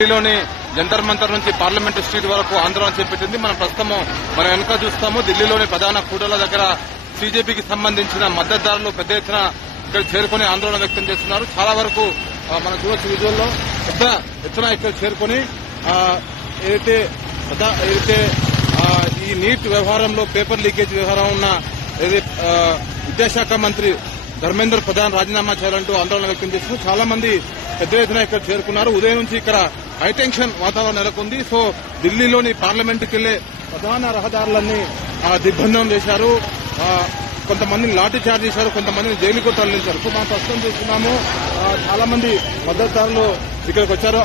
ఢిల్లీలోని జంతర్ మంతర్ నుంచి parliament street వరకు ఆందోళన చేపట్టింది. మనం ప్రస్తుతం మనం వెనుక చూస్తాము. ఢిల్లీలోని ప్రధాన కూడళ్ల దగ్గర బీజేపీకి సంబంధించిన మద్దతుదారులు పెద్ద ఎత్తున ఇక్కడ చేరుకుని ఆందోళన వ్యక్తం చేస్తున్నారు. చాలా వరకు మనం చూడొచ్చు విజువల్లో పెద్ద ఎత్తున ఇక్కడ చేరుకుని ఏదైతే ఈ నీట్ వ్యవహారంలో పేపర్ లీకేజ్ వ్యవహారం ఉన్న విద్యాశాఖ మంత్రి ధర్మేంద్ర ప్రధాన్ రాజీనామా చేయాలంటూ ఆందోళన వ్యక్తం చేస్తున్నారు. చాలా మంది పెద్ద ఎత్తున ఇక్కడ చేరుకున్నారు. ఉదయం నుంచి ఇక్కడ హైటెన్షన్ వాతావరణం నెలకొంది. సో ఢిల్లీలోని పార్లమెంటుకి వెళ్లే ప్రధాన రహదారులన్నీ దిగ్బంధనం చేశారు. కొంతమందిని లాఠీ చార్జ్ చేశారు, కొంతమందిని జైలుకు తరలించారు. సో మనం ప్రస్తుతం చూస్తున్నాము చాలా మంది మద్దతుదారులు ఇక్కడికి వచ్చారు.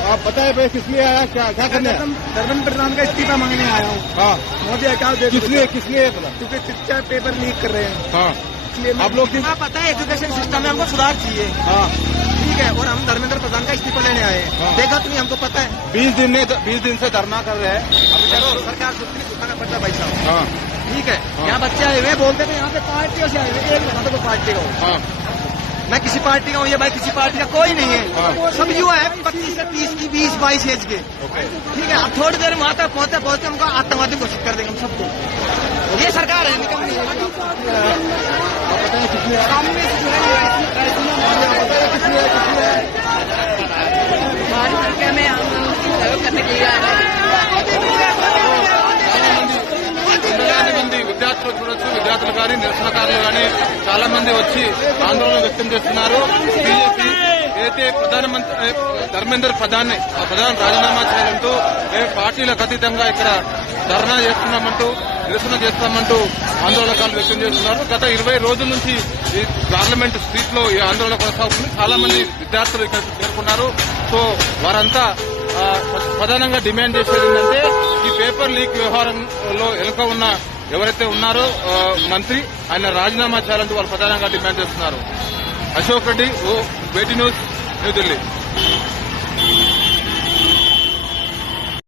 धर्मेंद्र प्रधान का इस्तीफा मांगने आया हूँ. मोदी हटाओ. किसलिए क्योंकि शिक्षा पेपर लीक कर रहे हैं. आप लोग पता है एजुकेशन सिस्टम में हमको सुधार चाहिए. ठीक है, और हम धर्मेंद्र प्रधान का इस्तीफा लेने आए हैं. देखा तुम्हें, हमको पता है 20 दिन से धरना कर रहे हैं. सरकार को उठाना पड़ता है भाई साहब. ठीक है, यहाँ बच्चे आए हुए बोलते थे यहाँ पे पार्टियों से आए हुए. एक बता दो पार्टी का. मैं किसी पार्टी का हूँ, ये भाई किसी पार्टी का कोई नहीं है. सब युवा है 25 से 30 की 20-22 एज के. ठीक है, अब थोड़ी देर में आता पहुंचते हमको आतंकवादी घोषित कर देंगे हम सबको. ये सरकार है, निकम नहीं है. విద్యార్థులు చూడొచ్చు, విద్యార్థులు కానీ నిరసనకారులు కానీ చాలా మంది వచ్చి ఆందోళన వ్యక్తం చేస్తున్నారు. బీజేపీ ఏదైతే ప్రధానమంత్రి ధర్మేంద్ర ప్రధాన్ రాజీనామా చేయాలంటూ పార్టీలకు అతీతంగా ఇక్కడ ధర్నా చేస్తున్నామంటూ నిరసన చేస్తామంటూ ఆందోళనకారులు వ్యక్తం చేస్తున్నారు. గత 20 రోజుల నుంచి ఈ పార్లమెంట్ స్ట్రీట్ లో ఈ ఆందోళన కొనసాగుతుంది. చాలా మంది విద్యార్థులు ఇక్కడికి చేరుకున్నారు. సో వారంతా ప్రధానంగా డిమాండ్ చేసేది ఏంటంటే ఈ పేపర్ లీక్ వ్యవహారంలో వెనుక ఉన్న ఎవరైతే ఉన్నారో మంత్రి ఆయన రాజీనామా చేయాలంటూ వాళ్ళు ప్రధానంగా డిమాండ్ చేస్తున్నారు. అశోక్ రెడ్డి, వేటి న్యూస్, న్యూఢిల్లీ.